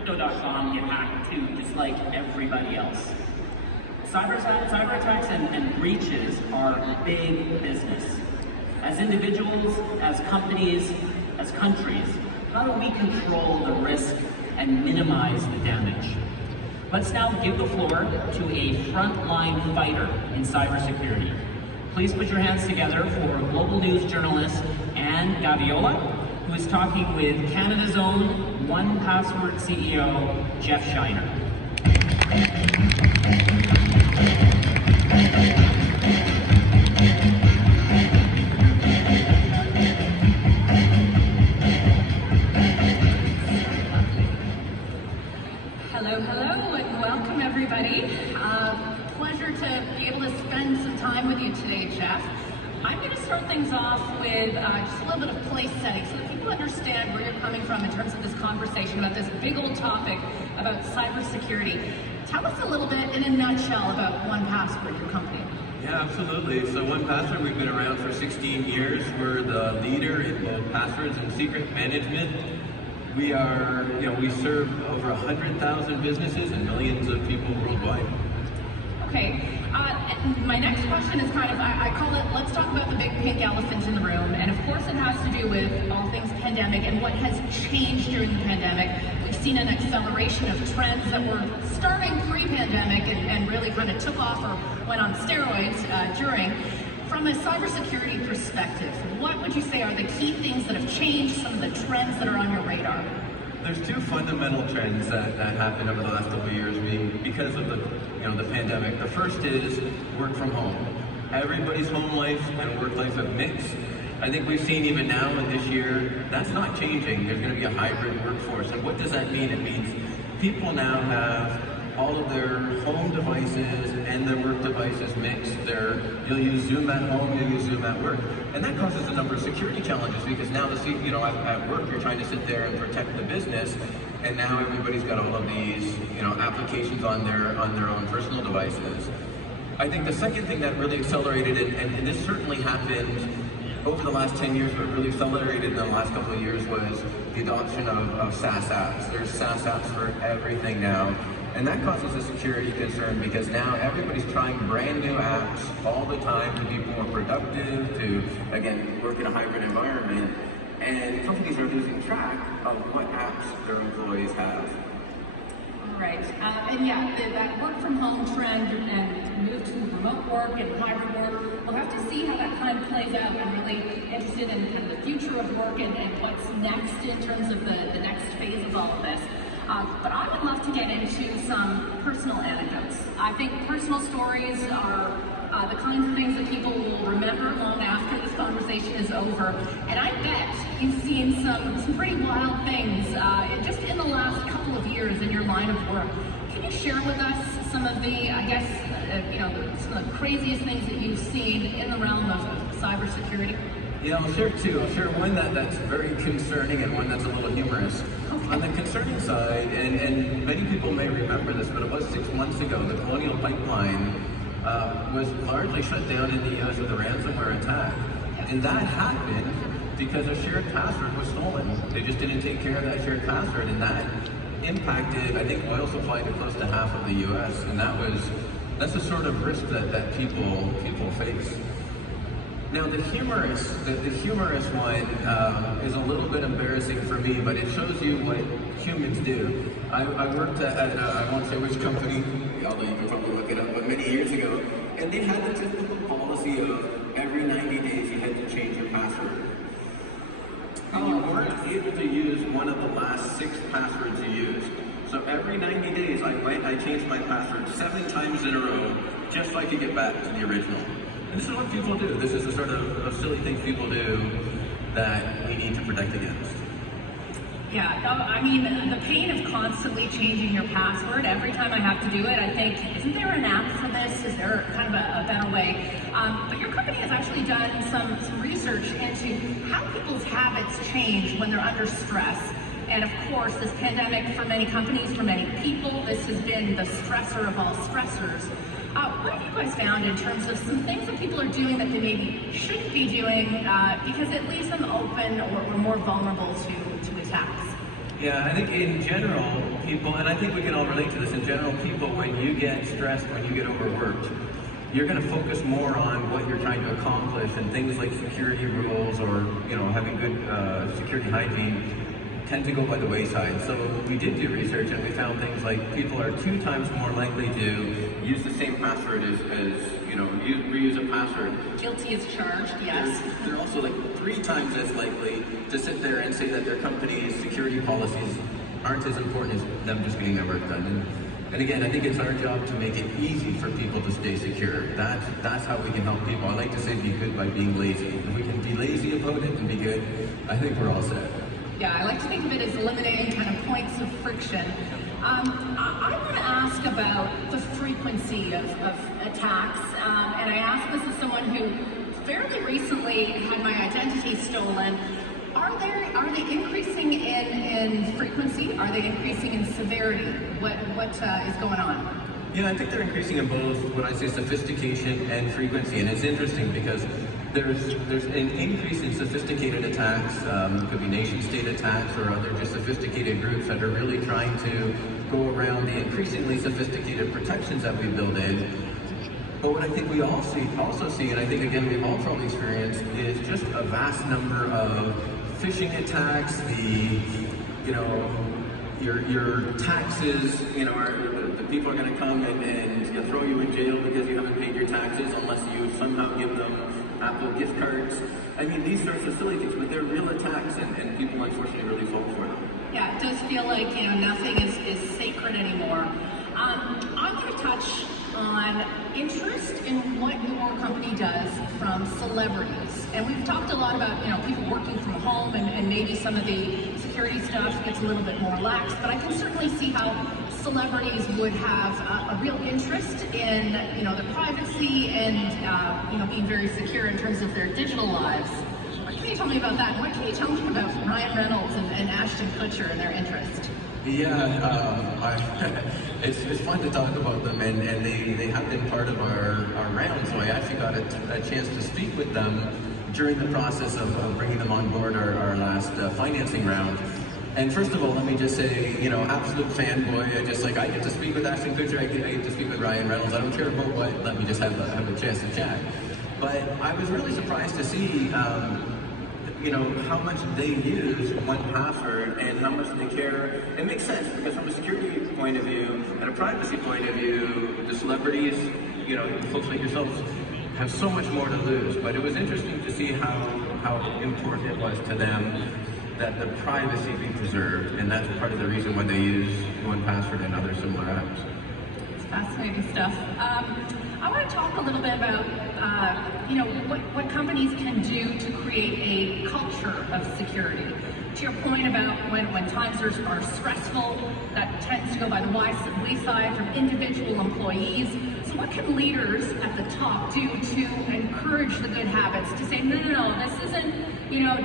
Crypto.com get hacked too, just like everybody else. Cyber attacks and breaches are big business. As individuals, as companies, as countries, how do we control the risk and minimize the damage? Let's now give the floor to a frontline fighter in cybersecurity. Please put your hands together for global news journalist Anne Gaviola, who is talking with Canada's own 1Password CEO, Jeff Shiner. Hello, and welcome everybody. Pleasure to be able to spend some time with you today, Jeff. I'm going to start things off with just a little bit of place setting so that people understand where you're coming from in terms of this conversation about this big old topic about cybersecurity. Tell us a little bit in a nutshell about 1Password, your company. Yeah, absolutely. So 1Password, we've been around for 16 years. We're the leader in both passwords and secret management. We are, we serve over 100,000 businesses and millions of people worldwide. Okay, my next question is kind of, I call it, let's talk about the big pink elephant in the room. And of course it has to do with all things pandemic and what has changed during the pandemic. We've seen an acceleration of trends that were starting pre-pandemic and really kind of took off or went on steroids during. From a cybersecurity perspective, what would you say are the key things that have changed, some of the trends that are on your radar? There's two fundamental trends that happened over the last couple of years because of the pandemic. The first is work from home. Everybody's home life and work life have mixed. I think we've seen even now in this year, that's not changing. There's going to be a hybrid workforce. And what does that mean? It means people now have all of their home devices and their work devices mixed. You'll use Zoom at home, you'll use Zoom at work. And that causes a number of security challenges because now at work you're trying to sit there and protect the business, and now everybody's got all of these applications on their own personal devices. I think the second thing that really accelerated, and this certainly happened over the last 10 years, but really accelerated in the last couple of years, was the adoption of SaaS apps. There's SaaS apps for everything now. And that causes a security concern because now everybody's trying brand new apps all the time to be more productive, to, again, work in a hybrid environment. And companies are losing track of what apps their employees have. Right, and yeah, that work from home trend and move to remote work and hybrid work, we'll have to see how that kind of plays out. I'm really interested in kind of the future of work and what's next in terms of the next phase of all of this. But I would love to get into some personal anecdotes. I think personal stories are the kinds of things that people will remember long after this conversation is over. And I bet you've seen some pretty wild things just in the last couple of years in your line of work. Can you share with us some of the, some of the craziest things that you've seen in the realm of cybersecurity? Yeah, I'll share two. I'll share one that's very concerning and one that's a little humorous. Okay. On the concerning side, and many people may remember this, but it was 6 months ago, the Colonial Pipeline was largely shut down in the US with a ransomware attack. And that happened because a shared password was stolen. They just didn't take care of that shared password, and that impacted, I think, oil supply to close to half of the US. And that's the sort of risk that people face. Now the humorous one is a little bit embarrassing for me, but it shows you what humans do. I worked at I won't say which company, although you can probably look it up, but many years ago, and they had the typical policy of every 90 days you had to change your password. And you weren't able to use one of the last 6 passwords you used. So every 90 days I changed my password 7 times in a row, just so I could get back to the original. And this is what people do. This is the sort of silly things people do that we need to protect against. Yeah, no, I mean, the pain of constantly changing your password, every time I have to do it, I think, isn't there an app for this? Is there kind of a better way? But your company has actually done some research into how people's habits change when they're under stress. And of course, this pandemic, for many companies, for many people, this has been the stressor of all stressors. What have you guys found in terms of some things that people are doing that they maybe shouldn't be doing because it leaves them open or more vulnerable to attacks? Yeah, I think in general, people, and I think we can all relate to this, in general, people, when you get stressed, when you get overworked, you're going to focus more on what you're trying to accomplish, and things like security rules or, having good security hygiene tend to go by the wayside. So we did do research and we found things like people are 2 times more likely to use the same password as reuse a password. Guilty as charged, yes. They're also like 3 times as likely to sit there and say that their company's security policies aren't as important as them just getting their work done. And again, I think it's our job to make it easy for people to stay secure. That's how we can help people. I like to say be good by being lazy. If we can be lazy about it and be good, I think we're all set. Yeah, I like to think of it as eliminating kind of points of friction. I want to ask about the frequency of attacks, and I ask this as someone who fairly recently had my identity stolen. Are they increasing in frequency? Are they increasing in severity? What is going on? Yeah, I think they're increasing in both what I say sophistication and frequency, and it's interesting because there's an increase in sophisticated attacks. It could be nation-state attacks or other just sophisticated groups that are really trying to go around the increasingly sophisticated protections that we build in. But what I think we all also see, and I think again we've all probably experienced, is just a vast number of phishing attacks. Your taxes, the people are going to come and throw you in jail because you haven't paid your taxes unless you somehow give them Apple gift cards. I mean, these sorts of silly things, but they're real attacks, and people unfortunately really fall for them. Yeah, it does feel like nothing is sacred anymore. I want to touch on interest in what your company does from celebrities. And we've talked a lot about people working from home and maybe some of the security stuff gets a little bit more lax, but I can certainly see how celebrities would have a real interest in their privacy and being very secure in terms of their digital lives. What can you tell me about that? What can you tell me about Ryan Reynolds and Ashton Kutcher and their interest? Yeah, it's fun to talk about them, and they have been part of our round, so I actually got a chance to speak with them during the process of bringing them on board our last financing round. And first of all, let me just say, absolute fanboy. I get to speak with Ashton Kutcher, I get to speak with Ryan Reynolds. I don't care about what, let me just have a chance to chat. But I was really surprised to see, how much they use 1Password and how much they care. It makes sense because from a security point of view and a privacy point of view, the celebrities, folks like yourselves, have so much more to lose. But it was interesting to see how important it was to them that the privacy be preserved, and that's part of the reason why they use 1Password and other similar apps. It's fascinating stuff. I want to talk a little bit about what companies can do to create a culture of security. To your point about when times are stressful, that tends to go by the wayside from individual employees. So what can leaders at the top do to encourage the good habits, to say, no, this isn't,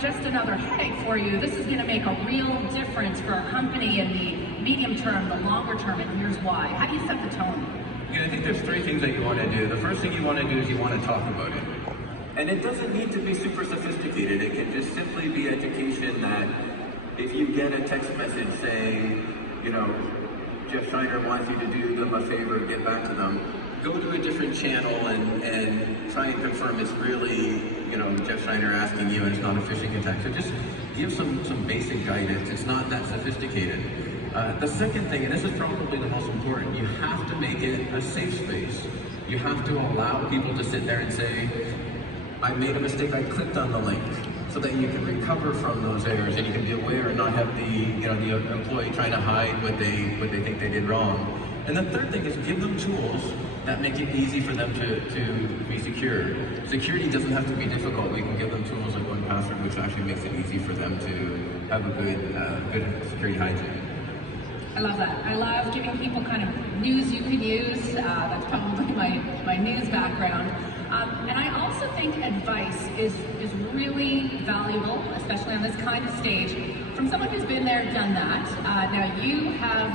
just another headache for you. This is going to make a real difference for our company in the medium term, the longer term, and here's why. How do you set the tone? Yeah, I think there's 3 things that you want to do. The first thing you want to do is you want to talk about it. And it doesn't need to be super sophisticated. It can just simply be education that if you get a text message saying, Jeff Shiner wants you to do them a favor, get back to them, go to a different channel and try and confirm it's really, Jeff Shiner asking you and it's not a phishing attack. So just give some basic guidance. It's not that sophisticated. The second thing, and this is probably the most important, you have to make it a safe space. You have to allow people to sit there and say, I made a mistake, I clicked on the link, so that you can recover from those errors and you can be aware and not have the employee trying to hide what they think they did wrong. And the third thing is give them tools that make it easy for them to be secure. Security doesn't have to be difficult. We can give them tools like 1Password, which actually makes it easy for them to have a good security hygiene. I love that. I love giving people kind of news you can use. That's probably my news background. And I also think advice is really valuable, especially on this kind of stage, from someone who's been there, done that. Now you have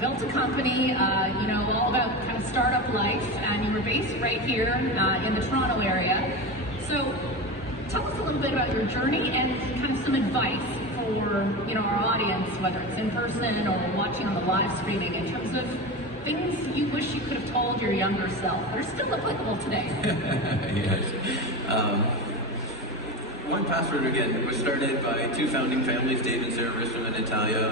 built a company, all about kind of startup life, and you were based right here in the Toronto area. So tell us a little bit about your journey and kind of some advice for our audience, whether it's in person or watching on the live streaming, in terms of things you wish you could have told your younger self? They're still applicable today. Yes. 1Password, again, was started by two founding families, Dave and Sarah Rissom and Natalia.